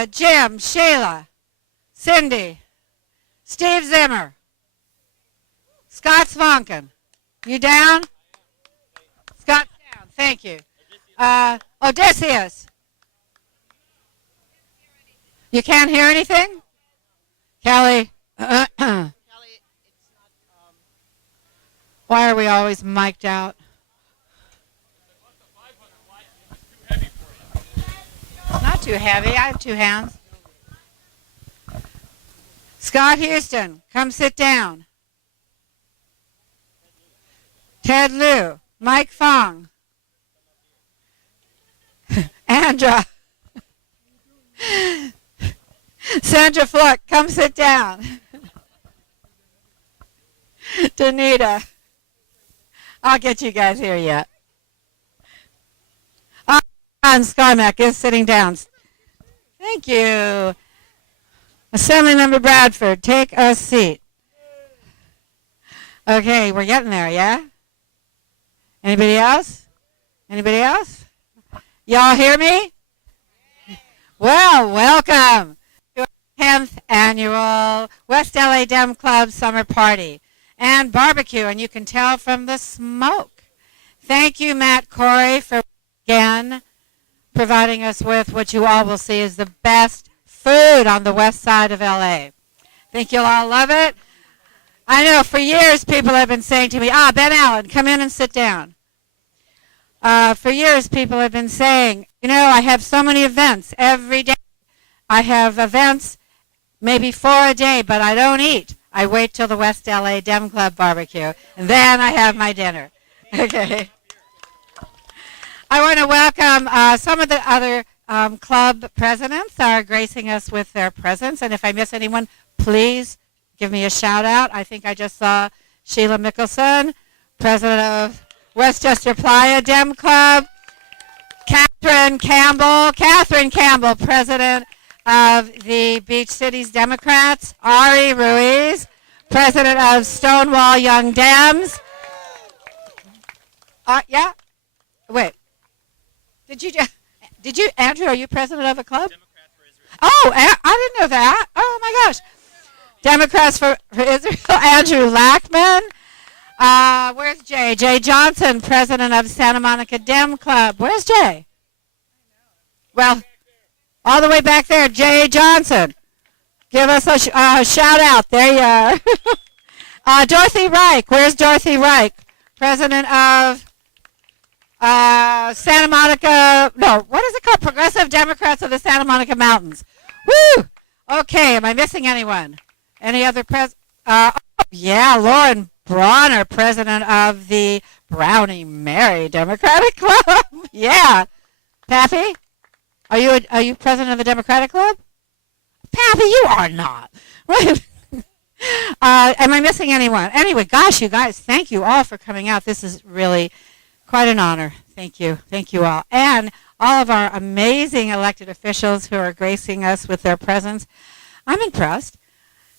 Danita, Jim, Sheila, Cindy, Steve Zimmer, Scott Svonkin. You down? Scott's down. Thank you. Odysseus. You can't hear anything? Kelly. Kelly, it's not. Why are we always mic'd out? Not too heavy. I have two hands. Scott Houston, come sit down. Ted Lieu, Mike Fong, Andra, Sandra Fluck, come sit down. Danita, I'll get you guys here yet. Ron Scarmack is sitting down. Thank you. Assemblymember Bradford, take a seat. Okay, we're getting there, yeah? Anybody else? Anybody else? Y'all hear me? Well, welcome to our 10th annual West LA Dem Club Summer Party and Barbecue, and you can tell from the smoke. Thank you, Matt Corey, for again providing us with what you all will see is the best food on the west side of LA. Think you'll all love it? I know for years people have been saying to me, Ben Allen, come in and sit down. For years people have been saying, I have so many events every day. I have events maybe 4 a day, but I don't eat. I wait till the West LA Dem Club barbecue, and then I have my dinner. Okay. I want to welcome some of the other club presidents are gracing us with their presence, and if I miss anyone, please give me a shout out. I think I just saw Sheila Mickelson, president of Westchester Playa Dem Club. Catherine Campbell, president of the Beach Cities Democrats. Ari Ruiz, president of Stonewall Young Dems. Yeah? Wait. Did you, Andrew, are you president of a club? Democrat for Israel. Oh, I didn't know that. Oh, my gosh. Democrats for Israel, Andrew Lackman. Where's Jay? Jay Johnson, president of Santa Monica Dem Club. Where's Jay? Well, all the way back there, Jay Johnson. Give us a shout out. There you are. Dorothy Reich. Where's Dorothy Reich? President of Santa Monica. No, what is it called? Progressive Democrats of the Santa Monica Mountains. Woo! Okay, am I missing anyone? Any other Lauren Bronner, president of the Brownie Mary Democratic Club. Yeah. Pappy? Are you president of the Democratic Club? Pappy, you are not. Right. Am I missing anyone? Anyway, gosh, you guys, thank you all for coming out. This is really quite an honor. Thank you. Thank you all. And all of our amazing elected officials who are gracing us with their presence. I'm impressed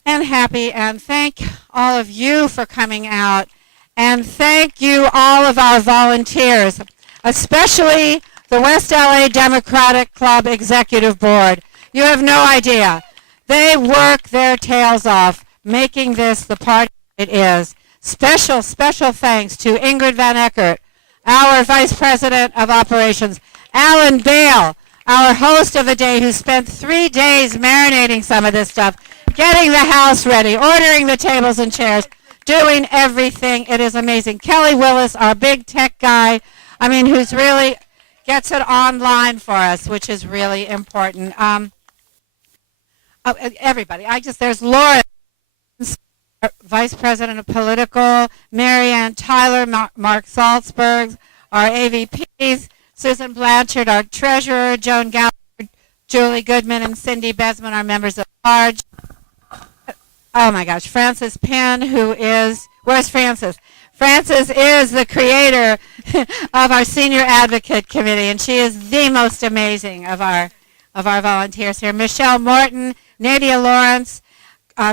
and happy, and thank all of you for coming out. And thank you all of our volunteers, especially the West LA Democratic Club Executive Board. You have no idea. They work their tails off making this the party it is. Special thanks to Ingrid Van Eckert, our Vice President of Operations, Alan Bale, our host of the day, who spent 3 days marinating some of this stuff, getting the house ready, ordering the tables and chairs, doing everything. It is amazing. Kelly Willis, our big tech guy, who's really gets it online for us, which is really important. Everybody. There's Laura, Vice President of Political, Marianne Tyler, Mark Salzberg, our AVPs, Susan Blanchard, our Treasurer, Joan Gallagher, Julie Goodman, and Cindy Besman, our members of large. Oh my gosh, Frances Penn, where's Frances? Frances is the creator of our Senior Advocate Committee, and she is the most amazing of our volunteers here. Michelle Morton, Nadia Lawrence,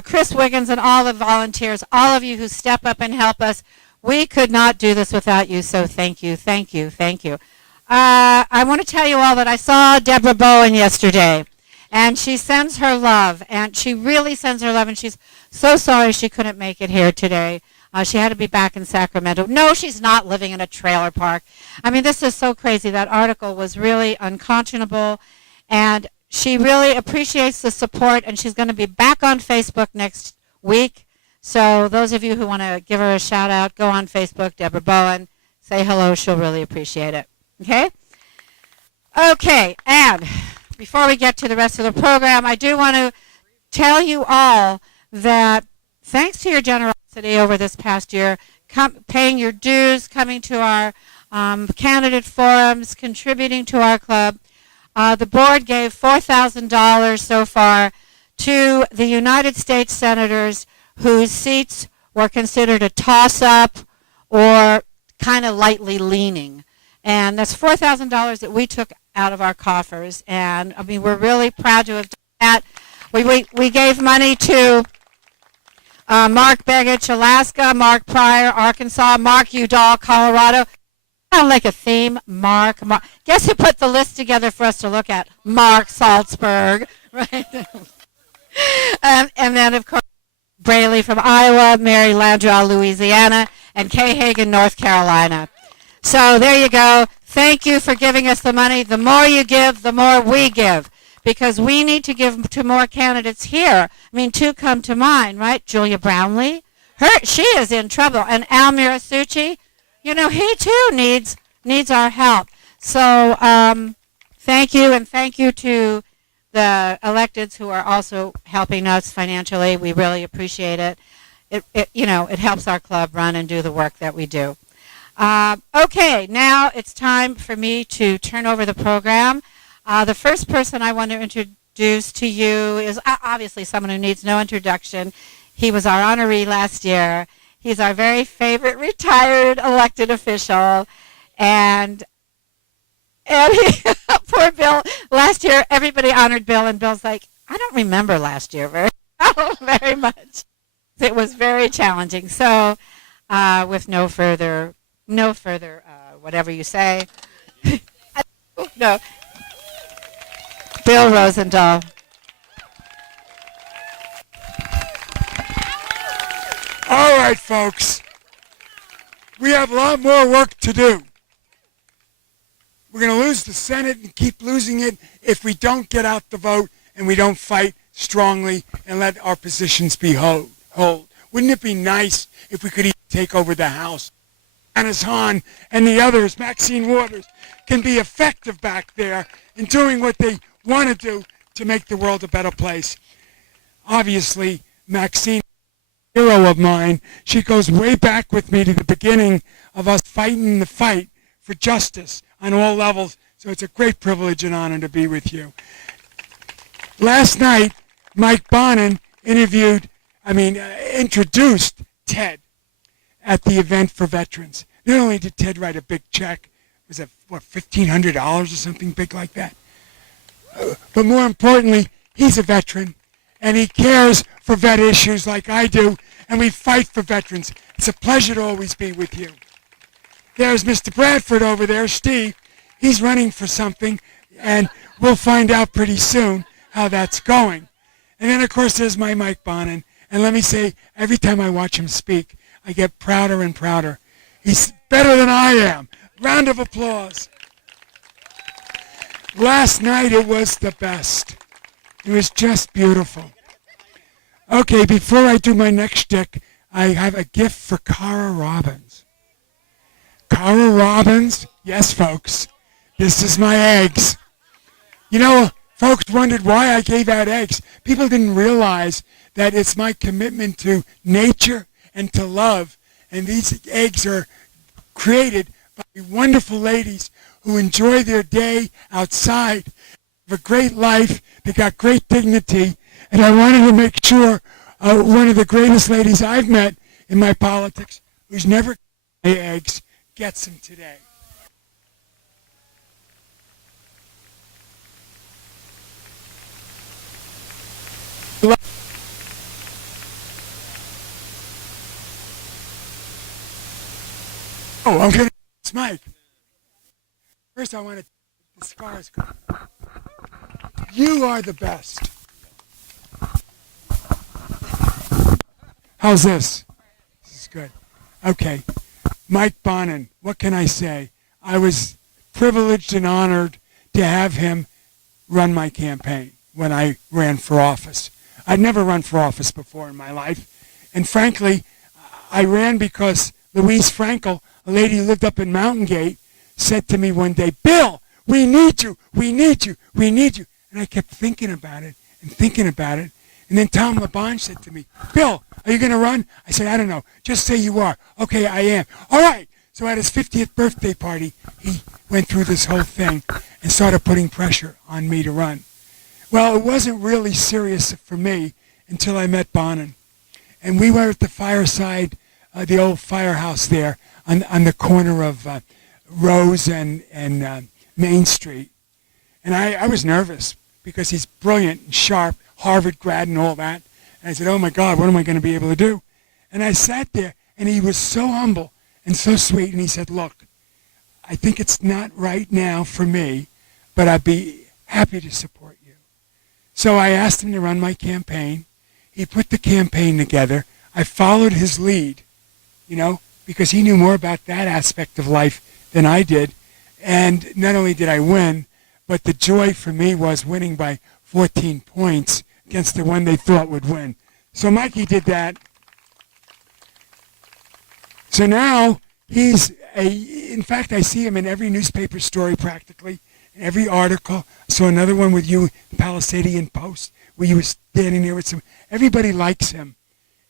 Chris Wiggins, and all the volunteers, all of you who step up and help us. We could not do this without you, so thank you, thank you, thank you. I want to tell you all that I saw Deborah Bowen yesterday, And she sends her love, and she really sends her love, and she's so sorry she couldn't make it here today. She had to be back in Sacramento. No, she's not living in a trailer park. I mean, this is so crazy. That article was really unconscionable, and she really appreciates the support, and she's going to be back on Facebook next week. So those of you who want to give her a shout out, go on Facebook, Deborah Bowen, say hello. She'll really appreciate it. Okay? Okay, and before we get to the rest of the program, I do want to tell you all that thanks to your generosity over this past year, paying your dues, coming to our candidate forums, contributing to our club, the board gave $4,000 so far to the United States senators whose seats were considered a toss-up or kind of lightly leaning. And that's $4,000 that we took out of our coffers. And, I mean, we're really proud to have done that. We gave money to Mark Begich, Alaska, Mark Pryor, Arkansas, Mark Udall, Colorado. Sound like a theme, Mark. Guess who put the list together for us to look at? Mark Salzberg, right? And then, of course, Braley from Iowa, Mary Landraw, Louisiana, and Kay Hagan, North Carolina. So there you go. Thank you for giving us the money. The more you give, the more we give, because we need to give to more candidates here. I mean, two come to mind, right? Julia Brownlee, she is in trouble, and Al Mirasucci, you know, he too needs our help. So thank you, and thank you to the electeds who are also helping us financially. We really appreciate it. It helps our club run and do the work that we do. Okay, now it's time for me to turn over the program. The first person I want to introduce to you is obviously someone who needs no introduction. He was our honoree last year. He's our very favorite retired elected official. And poor Bill, last year everybody honored Bill, and Bill's like, I don't remember last year very much. It was very challenging. So with no further whatever you say. No. Bill Rosendahl. All right, folks. We have a lot more work to do. We're going to lose the Senate and keep losing it if we don't get out the vote and we don't fight strongly and let our positions be hold. Wouldn't it be nice if we could even take over the House? Janice Hahn and the others, Maxine Waters, can be effective back there in doing what they want to do to make the world a better place. Obviously, Maxine, hero of mine, she goes way back with me to the beginning of us fighting the fight for justice on all levels, so it's a great privilege and honor to be with you. Last night, Mike Bonin introduced Ted at the event for veterans. Not only did Ted write a big check, was it, $1,500 or something big like that? But more importantly, he's a veteran, and he cares for vet issues like I do, and we fight for veterans. It's a pleasure to always be with you. There's Mr. Bradford over there, Steve. He's running for something, and we'll find out pretty soon how that's going. And then, of course, there's my Mike Bonin. And let me say, every time I watch him speak, I get prouder and prouder. He's better than I am. Round of applause. Last night, it was the best. It was just beautiful. Okay, before I do my next shtick, I have a gift for Cara Robbins. Cara Robbins, yes, folks, this is my eggs. You know, folks wondered why I gave out eggs. People didn't realize that it's my commitment to nature and to love. And these eggs are created by wonderful ladies who enjoy their day outside, have a great life, they got great dignity. And I wanted to make sure one of the greatest ladies I've met in my politics, who's never got eggs, gets them today. Oh, I'm going to it's Mike. First, I want to the scars. You are the best. How's this? This is good. Okay. Mike Bonin, what can I say? I was privileged and honored to have him run my campaign when I ran for office. I'd never run for office before in my life. And frankly, I ran because Louise Frankel, a lady who lived up in Mountain Gate, said to me one day, Bill, we need you, we need you, we need you. And I kept thinking about it and thinking about it. And then Tom LaBonge said to me, Bill, are you going to run? I said, I don't know. Just say you are. Okay, I am. All right. So at his 50th birthday party, he went through this whole thing and started putting pressure on me to run. Well, it wasn't really serious for me until I met Bonin. And we were at the fireside, the old firehouse there on the corner of Rose and Main Street. And I was nervous because he's brilliant and sharp, Harvard grad and all that. And I said, oh my God, what am I going to be able to do? And I sat there, and he was so humble and so sweet. And he said, look, I think it's not right now for me, but I'd be happy to support you. So I asked him to run my campaign. He put the campaign together. I followed his lead, because he knew more about that aspect of life than I did. And not only did I win, but the joy for me was winning by 14 points against the one they thought would win. So Mikey did that. So now in fact, I see him in every newspaper story practically, in every article. I saw another one with you, the Palisadian Post, where you were standing there with some. Everybody likes him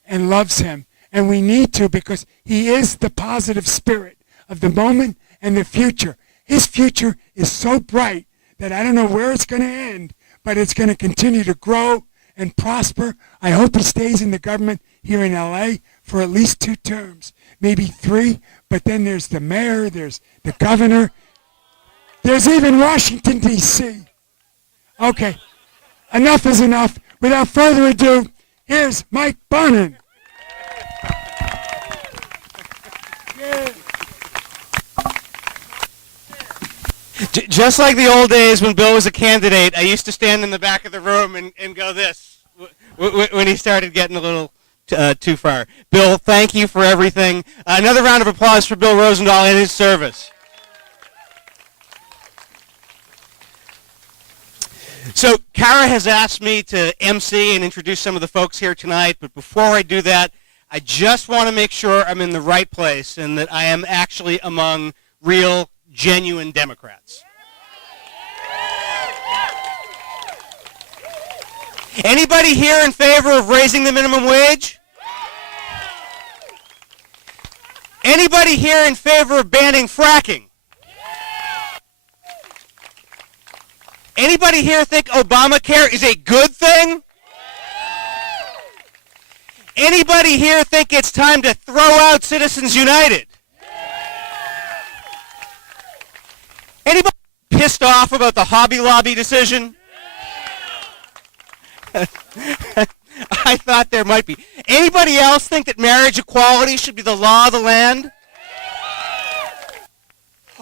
and loves him. And we need to, because he is the positive spirit of the moment and the future. His future is so bright that I don't know where it's going to end, but it's going to continue to grow and prosper. I hope he stays in the government here in L.A. for at least 2 terms, maybe 3, but then there's the mayor, there's the governor, there's even Washington, D.C. Okay, enough is enough. Without further ado, here's Mike Bonin. Just like the old days when Bill was a candidate, I used to stand in the back of the room and go this when he started getting a little too far. Bill, thank you for everything. Another round of applause for Bill Rosendahl and his service. So Kara has asked me to MC and introduce some of the folks here tonight, but before I do that, I just want to make sure I'm in the right place and that I am actually among real, genuine Democrats. Anybody here in favor of raising the minimum wage? Anybody here in favor of banning fracking? Anybody here think Obamacare is a good thing? Anybody here think it's time to throw out Citizens United? Anybody pissed off about the Hobby Lobby decision? I thought there might be. Anybody else think that marriage equality should be the law of the land?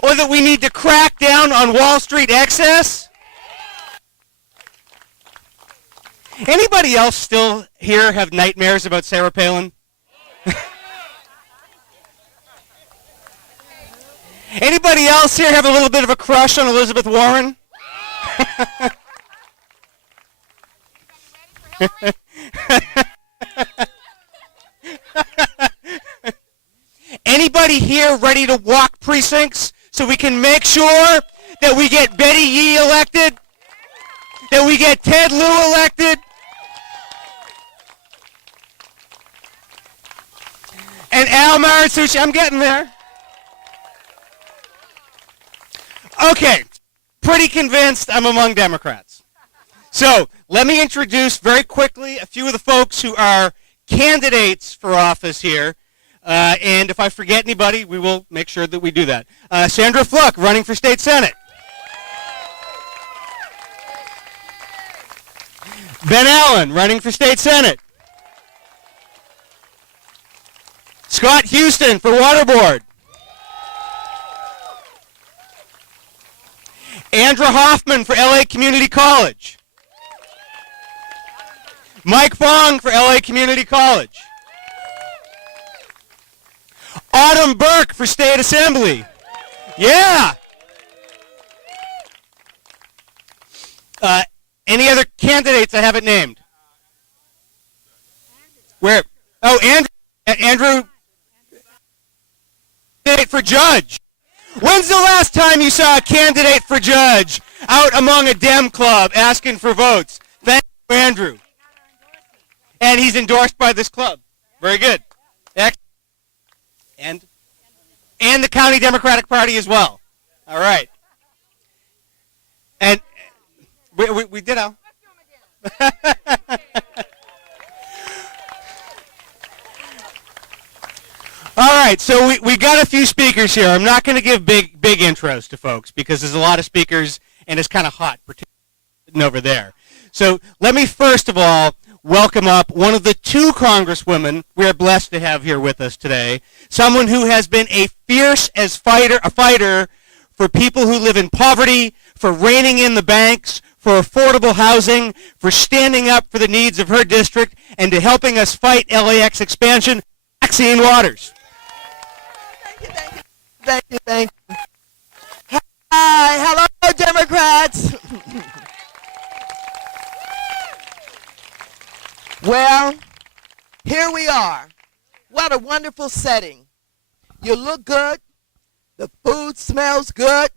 Or that we need to crack down on Wall Street excess? Anybody else still here have nightmares about Sarah Palin? Anybody else here have a little bit of a crush on Elizabeth Warren? Anybody here ready to walk precincts so we can make sure that we get Betty Yee elected? That we get Ted Lieu elected? And Al Marisucci, I'm getting there. Okay, pretty convinced I'm among Democrats. So let me introduce very quickly a few of the folks who are candidates for office here. And if I forget anybody, we will make sure that we do that. Sandra Fluck, running for State Senate. Ben Allen, running for State Senate. Scott Houston for Water Board. Andra Hoffman for LA Community College. Mike Fong for LA Community College. Autumn Burke for State Assembly. Yeah. Any other candidates I haven't named? Where? Oh, Andrew. Candidate for judge. When's the last time you saw a candidate for judge out among a Dem club asking for votes? Thank you, Andrew. And he's endorsed by this club. Very good. Excellent. And the County Democratic Party as well. All right. And we did Al. All right, so we got a few speakers here. I'm not going to give big intros to folks because there's a lot of speakers and it's kind of hot, particularly over there. So let me first of all welcome up one of the two congresswomen we are blessed to have here with us today. Someone who has been a fighter for people who live in poverty, for reining in the banks, for affordable housing, for standing up for the needs of her district, and to helping us fight LAX expansion, Maxine Waters. Thank you. Hi, hello, Democrats. Well, here we are. What a wonderful setting. You look good, the food smells good,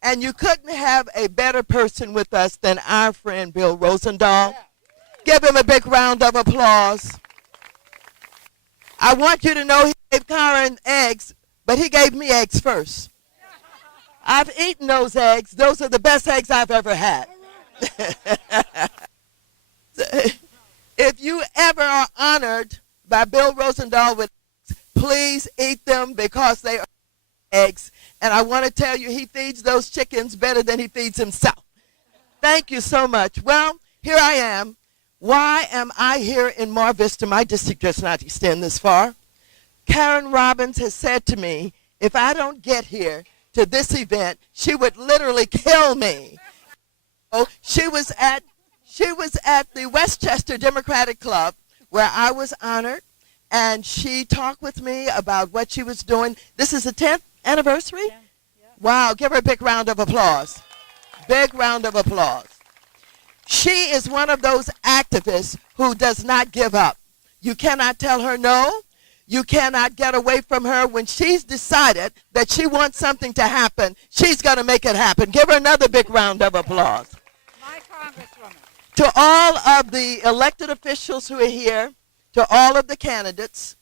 and you couldn't have a better person with us than our friend Bill Rosendahl. Give him a big round of applause. I want you to know he gave Karen eggs, but he gave me eggs first. I've eaten those eggs. Those are the best eggs I've ever had. If you ever are honored by Bill Rosendahl with eggs, please eat them because they are eggs. And I want to tell you, he feeds those chickens better than he feeds himself. Thank you so much. Well, here I am. Why am I here in Mar Vista? My district does not extend this far. Karen Robbins has said to me, if I don't get here to this event, she would literally kill me. Oh, she was at the Westchester Democratic Club where I was honored, and she talked with me about what she was doing. This is the 10th anniversary? Yeah. Wow, give her a big round of applause. Big round of applause. She is one of those activists who does not give up. You cannot tell her no. You cannot get away from her. When she's decided that she wants something to happen, she's going to make it happen. Give her another big round of applause. My congresswoman. To all of the elected officials who are here, to all of the candidates,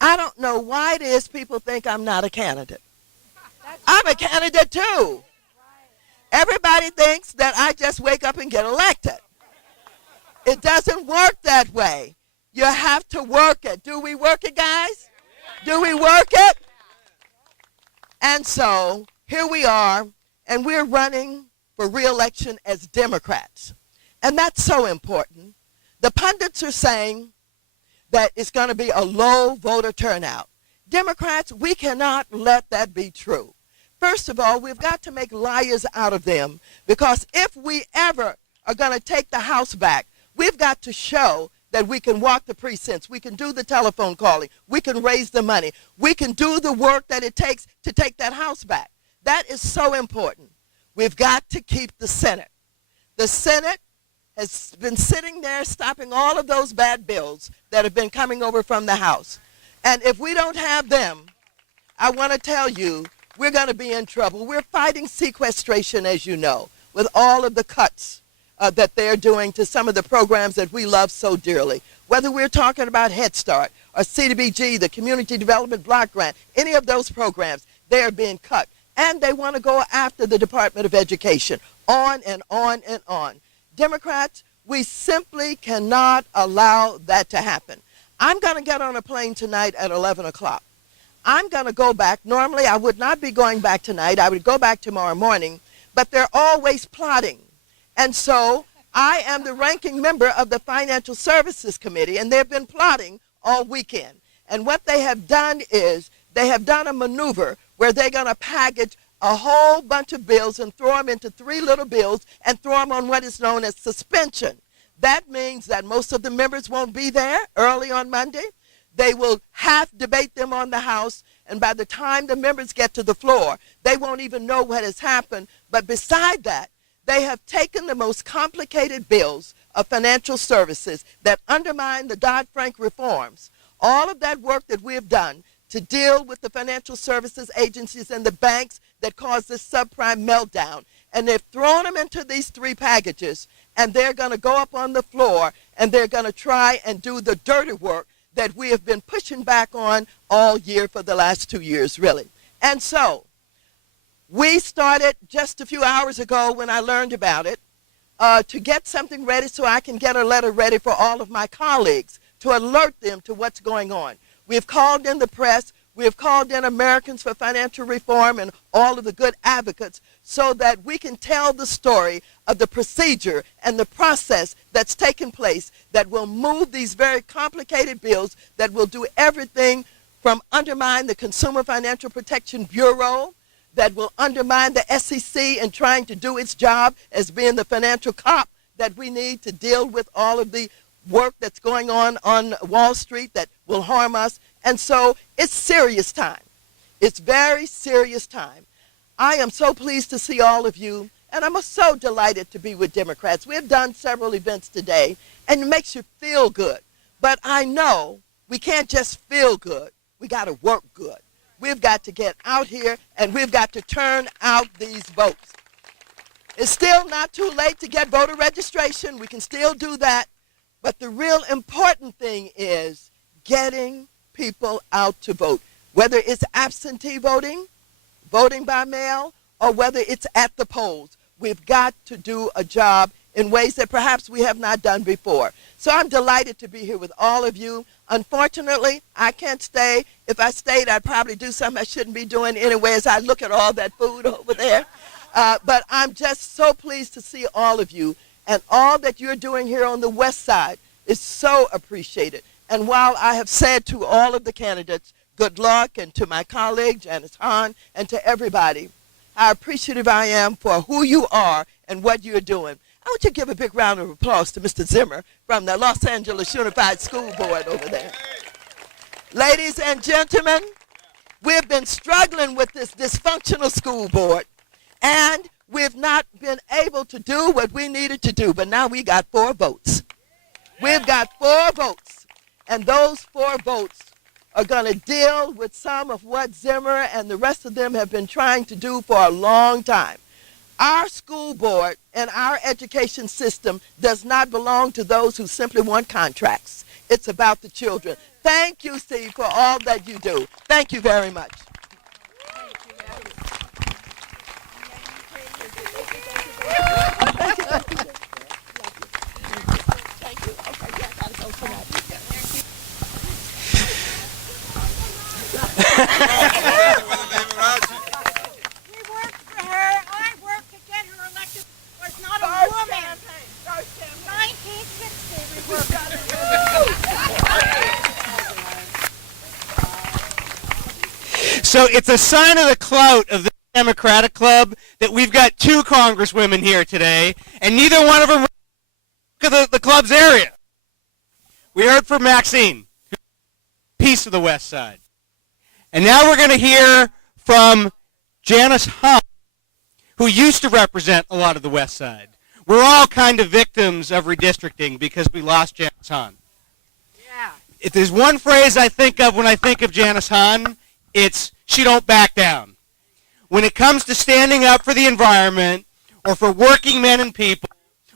I don't know why it is people think I'm not a candidate. I'm a candidate too. Everybody thinks that I just wake up and get elected. It doesn't work that way. You have to work it. Do we work it, guys? Do we work it? And so here we are, and we're running for re-election as Democrats. And that's so important. The pundits are saying that it's going to be a low voter turnout. Democrats, we cannot let that be true. First of all, we've got to make liars out of them, because if we ever are going to take the House back, we've got to show that we can walk the precincts, we can do the telephone calling, we can raise the money, we can do the work that it takes to take that House back. That is so important. We've got to keep the Senate. The Senate has been sitting there stopping all of those bad bills that have been coming over from the House. And if we don't have them, I want to tell you, we're going to be in trouble. We're fighting sequestration, as you know, with all of the cuts that they're doing to some of the programs that we love so dearly. Whether we're talking about Head Start or CDBG, the Community Development Block Grant, any of those programs, they are being cut. And they want to go after the Department of Education, on and on and on. Democrats, we simply cannot allow that to happen. I'm going to get on a plane tonight at 11 o'clock. I'm going to go back. Normally, I would not be going back tonight. I would go back tomorrow morning, but they're always plotting. And so I am the ranking member of the Financial Services Committee, and they've been plotting all weekend. And what they have done is they have done a maneuver where they're going to package a whole bunch of bills and throw them into 3 little bills and throw them on what is known as suspension. That means that most of the members won't be there early on Monday. They will half debate them on the House, and by the time the members get to the floor, they won't even know what has happened. But beside that, they have taken the most complicated bills of financial services that undermine the Dodd-Frank reforms, all of that work that we have done to deal with the financial services agencies and the banks that caused this subprime meltdown. And they've thrown them into these three packages, and they're going to go up on the floor, and they're going to try and do the dirty work that we have been pushing back on all year for the last 2 years, really. And so we started just a few hours ago when I learned about it to get something ready so I can get a letter ready for all of my colleagues to alert them to what's going on. We have called in the press. We have called in Americans for Financial Reform and all of the good advocates so that we can tell the story of the procedure and the process that's taken place that will move these very complicated bills, that will do everything from undermine the Consumer Financial Protection Bureau, that will undermine the SEC in trying to do its job as being the financial cop that we need to deal with all of the work that's going on Wall Street that will harm us. And so it's serious time. It's very serious time. I am so pleased to see all of you, and I'm so delighted to be with Democrats. We have done several events today, and it makes you feel good. But I know we can't just feel good. We got to work good. We've got to get out here, and we've got to turn out these votes. It's still not too late to get voter registration. We can still do that. But the real important thing is getting people out to vote, whether it's absentee voting, voting by mail, or whether it's at the polls. We've got to do a job in ways that perhaps we have not done before. So I'm delighted to be here with all of you. Unfortunately, I can't stay. If I stayed, I'd probably do something I shouldn't be doing anyway as I look at all that food over there. But I'm just so pleased to see all of you, and all that you're doing here on the West Side is so appreciated. And while I have said to all of the candidates, good luck, and to my colleague, Janice Hahn, and to everybody, how appreciative I am for who you are and what you're doing. I want you to give a big round of applause to Mr. Zimmer from the Los Angeles Unified School Board over there. Ladies and gentlemen, we've been struggling with this dysfunctional school board, and we've not been able to do what we needed to do, but now we got 4 votes. We've got 4 votes, and those 4 votes are going to deal with some of what Zimmer and the rest of them have been trying to do for a long time. Our school board and our education system does not belong to those who simply want contracts. It's about the children. Thank you, Steve, for all that you do. Thank you very much. We worked for her. I worked to get her elected. Was not a woman. 1960 we worked on it. So it's a sign of the clout of the Democratic Club that we've got 2 congresswomen here today, and neither one of them look at the club's area. We heard from Maxine, piece of the West Side. And now we're going to hear from Janice Hahn, who used to represent a lot of the West Side. We're all kind of victims of redistricting because we lost Janice Hahn. Yeah. If there's one phrase I think of when I think of Janice Hahn, it's she don't back down. When it comes to standing up for the environment, or for working men and people,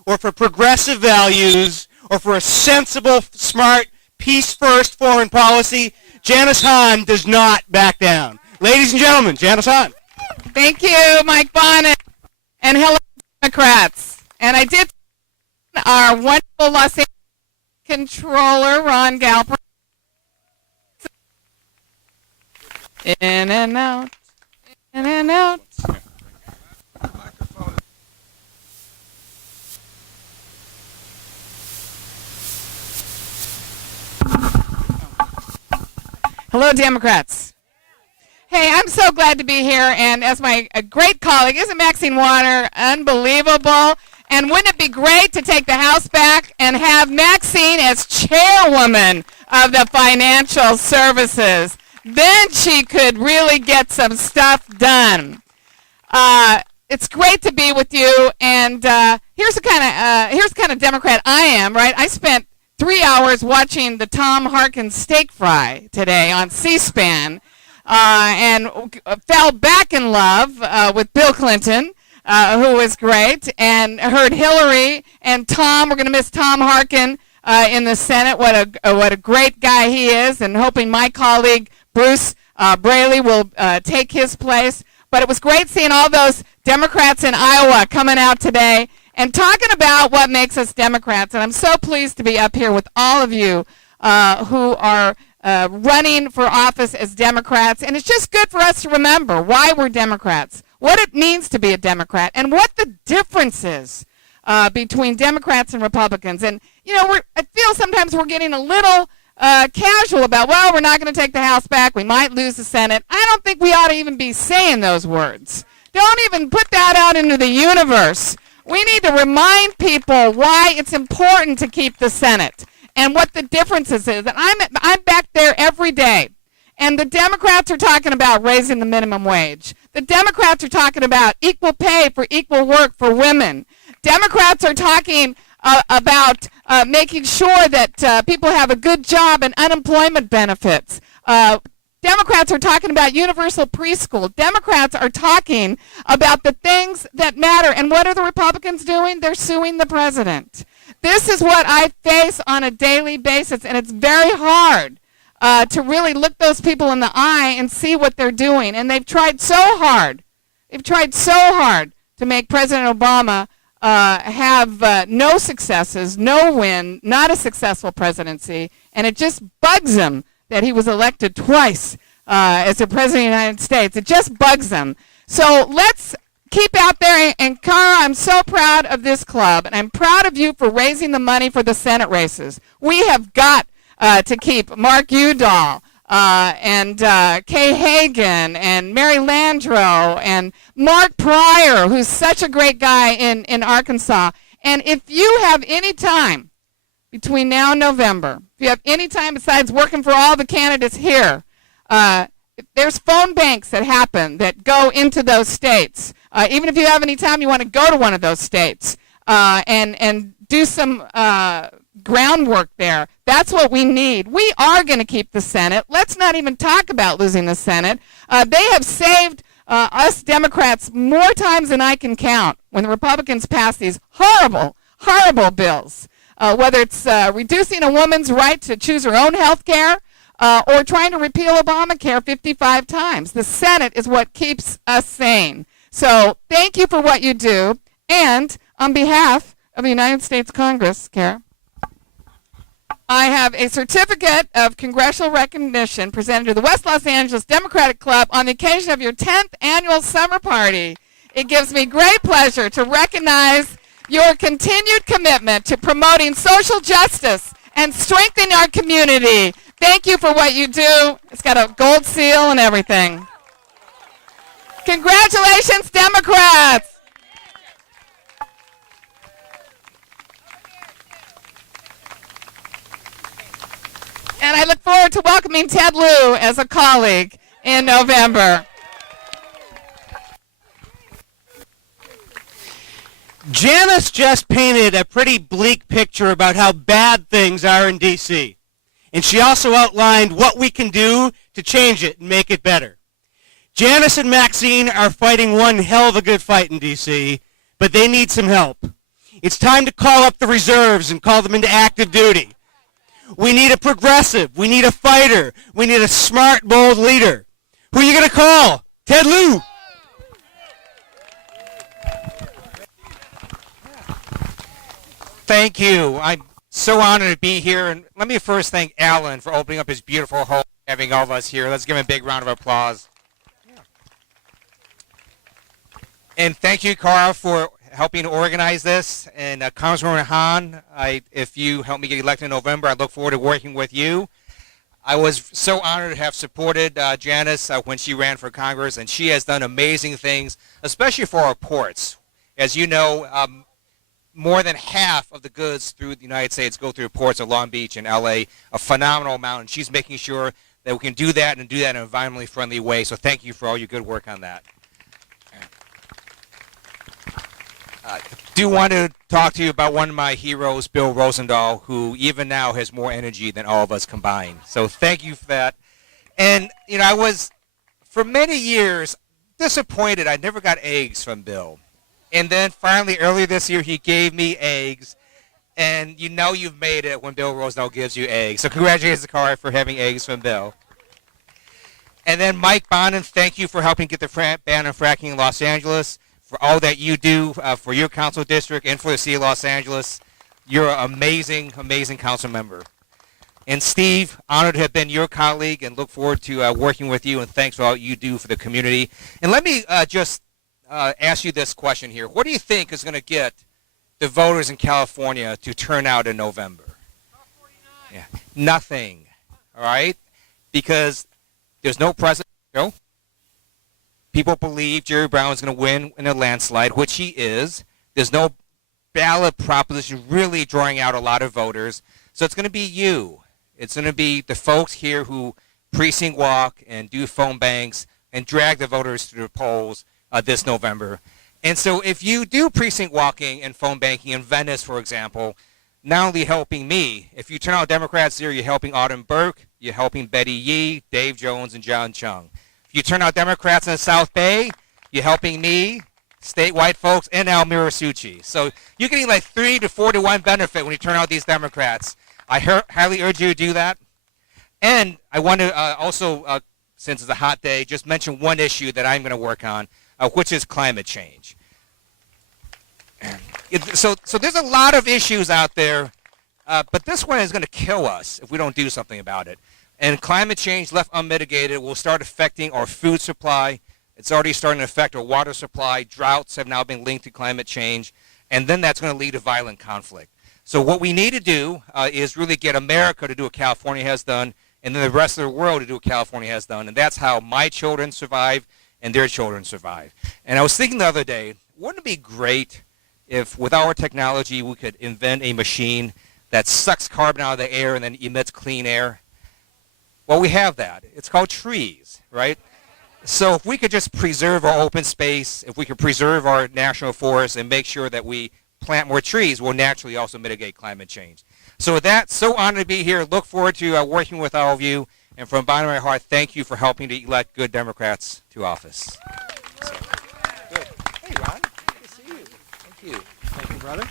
or for progressive values, or for a sensible, smart, peace-first foreign policy, Janice Hahn does not back down. Ladies and gentlemen, Janice Hahn. Thank you, Mike Bonnet, and hello, Democrats. And I did our wonderful Los Angeles Controller, Ron Galper. In and out, in and out. Hello, Democrats. Hey, I'm so glad to be here, and as my great colleague, isn't Maxine Water unbelievable? And wouldn't it be great to take the House back and have Maxine as chairwoman of the Financial Services? Then she could really get some stuff done. It's great to be with you, and here's the kind of Democrat I am, right? I spent 3 hours watching the Tom Harkin steak fry today on C-SPAN, and fell back in love with Bill Clinton, who was great, and heard Hillary and Tom. We're going to miss Tom Harkin in the Senate. What a great guy he is, and hoping my colleague Bruce Braley will take his place. But it was great seeing all those Democrats in Iowa coming out today and talking about what makes us Democrats. And I'm so pleased to be up here with all of you who are running for office as Democrats. And it's just good for us to remember why we're Democrats, what it means to be a Democrat, and what the difference is between Democrats and Republicans. And, you know, I feel sometimes we're getting a little casual about, well, we're not going to take the House back. We might lose the Senate. I don't think we ought to even be saying those words. Don't even put that out into the universe. We need to remind people why it's important to keep the Senate and what the differences is. And I'm back there every day. And the Democrats are talking about raising the minimum wage. The Democrats are talking about equal pay for equal work for women. Democrats are talking about making sure that people have a good job and unemployment benefits. Democrats are talking about universal preschool. Democrats are talking about the things that matter. And what are the Republicans doing? They're suing the president. This is what I face on a daily basis, and it's very hard to really look those people in the eye and see what they're doing. And they've tried so hard. They've tried so hard to make President Obama have no successes, no win, not a successful presidency, and it just bugs him that he was elected twice as the President of the United States. It just bugs him. So let's keep out there, and Cara, I'm so proud of this club, and I'm proud of you for raising the money for the Senate races. We have got to keep Mark Udall and Kay Hagan and Mary Landrieu and Mark Pryor, who's such a great guy in Arkansas. And if you have any time between now and November, if you have any time besides working for all the candidates here, there's phone banks that happen that go into those states. Even if you have any time, you want to go to one of those states and do some groundwork there. That's what we need. We are going to keep the Senate. Let's not even talk about losing the Senate. They have saved us Democrats more times than I can count when the Republicans pass these horrible, horrible bills, whether it's reducing a woman's right to choose her own health care or trying to repeal Obamacare 55 times. The Senate is what keeps us sane. So thank you for what you do. And on behalf of the United States Congress, Kara, I have a certificate of congressional recognition presented to the West Los Angeles Democratic Club on the occasion of your 10th annual summer party. It gives me great pleasure to recognize your continued commitment to promoting social justice and strengthening our community. Thank you for what you do. It's got a gold seal and everything. Congratulations, Democrats! And I look forward to welcoming Ted Lieu as a colleague in November. Janice just painted a pretty bleak picture about how bad things are in D.C. And she also outlined what we can do to change it and make it better. Janice and Maxine are fighting one hell of a good fight in D.C., but they need some help. It's time to call up the reserves and call them into active duty. We need a progressive. We need a fighter. We need a smart, bold leader. Who are you going to call? Ted Lieu. Thank you. I'm so honored to be here. And let me first thank Alan for opening up his beautiful home, having all of us here. Let's give him a big round of applause. And thank you, Cara, for helping organize this. And Congresswoman Hahn, if you help me get elected in November, I look forward to working with you. I was so honored to have supported Janice when she ran for Congress, and she has done amazing things, especially for our ports. As you know, more than half of the goods through the United States go through ports of Long Beach and LA, a phenomenal amount, and she's making sure that we can do that and do that in an environmentally friendly way. So thank you for all your good work on that. Do want to talk to you about one of my heroes, Bill Rosendahl, who even now has more energy than all of us combined. So thank you for that. And, you know, I was, for many years, disappointed I never got eggs from Bill. And then finally, earlier this year, he gave me eggs. And you know you've made it when Bill Rosendahl gives you eggs. So congratulations, Cara, for having eggs from Bill. And then Mike Bonin, thank you for helping get the ban on fracking in Los Angeles, for all that you do for your council district and for the city of Los Angeles. You're an amazing, amazing council member. And Steve, honored to have been your colleague and look forward to working with you, and thanks for all you do for the community. And let me just ask you this question here. What do you think is going to get the voters in California to turn out in November? Yeah. Nothing, all right? Because there's no president. No. People believe Jerry Brown is going to win in a landslide, which he is. There's no ballot proposition really drawing out a lot of voters. So it's going to be you. It's going to be the folks here who precinct walk and do phone banks and drag the voters to the polls this November. And so if you do precinct walking and phone banking in Venice, for example, not only helping me, if you turn out Democrats there, you're helping Autumn Burke, you're helping Betty Yee, Dave Jones, and John Chung. If you turn out Democrats in the South Bay, you're helping me, statewide folks, and Almira Suchi. So you're getting like 3 to 4 to 1 benefit when you turn out these Democrats. I highly urge you to do that. And I want to also, since it's a hot day, just mention one issue that I'm going to work on, which is climate change. So there's a lot of issues out there, but this one is going to kill us if we don't do something about it. And climate change left unmitigated will start affecting our food supply. It's already starting to affect our water supply. Droughts have now been linked to climate change. And then that's going to lead to violent conflict. So what we need to do is really get America to do what California has done, and then the rest of the world to do what California has done. And that's how my children survive and their children survive. And I was thinking the other day, wouldn't it be great if with our technology we could invent a machine that sucks carbon out of the air and then emits clean air? Well, we have that. It's called trees, right? So if we could just preserve our open space, if we could preserve our national forests and make sure that we plant more trees, we'll naturally also mitigate climate change. So with that, so honored to be here. Look forward to working with all of you. And from the bottom of my heart, thank you for helping to elect good Democrats to office. So, good. Hey, Ron. Good to see you. Thank you. Thank you, brother.